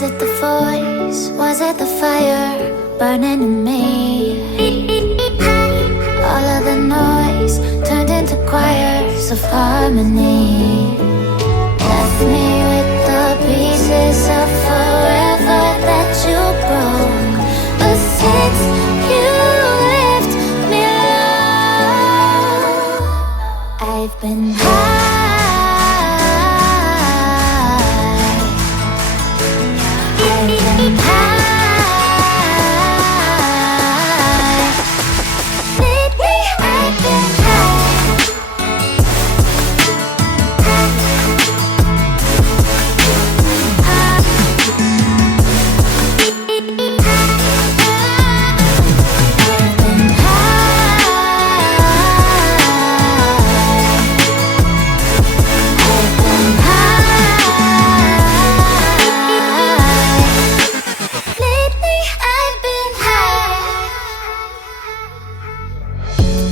Was it the voice? Was it the fire burning in me? All of the noise turned into choirs of harmony. Left me with the pieces of forever that you broke. But since you left me alone, I've been high.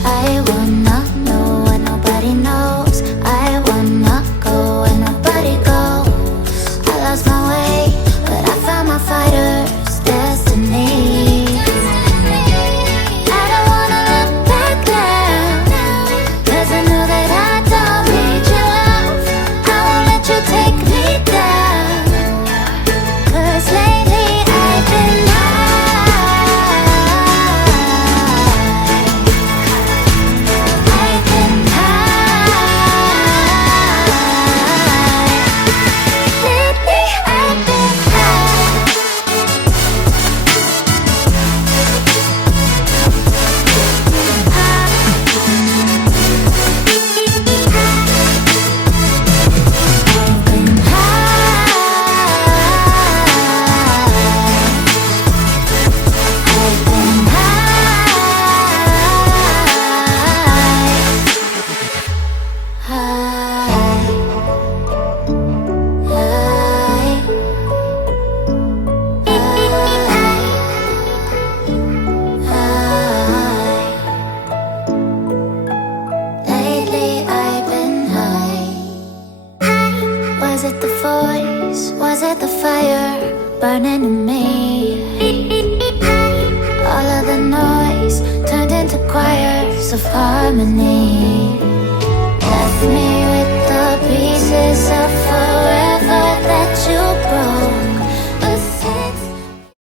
I wanna know what nobody knows. I wanna go where nobody goes. I lost my way, but I found my fighter's destiny. I don't wanna look back now, 'cause I know that I don't need your love. I won't let you take me down, 'cause lately I've been Was it the voice? Was it the fire burning in me? All of the noise turned into choirs of harmony. Left me with the pieces of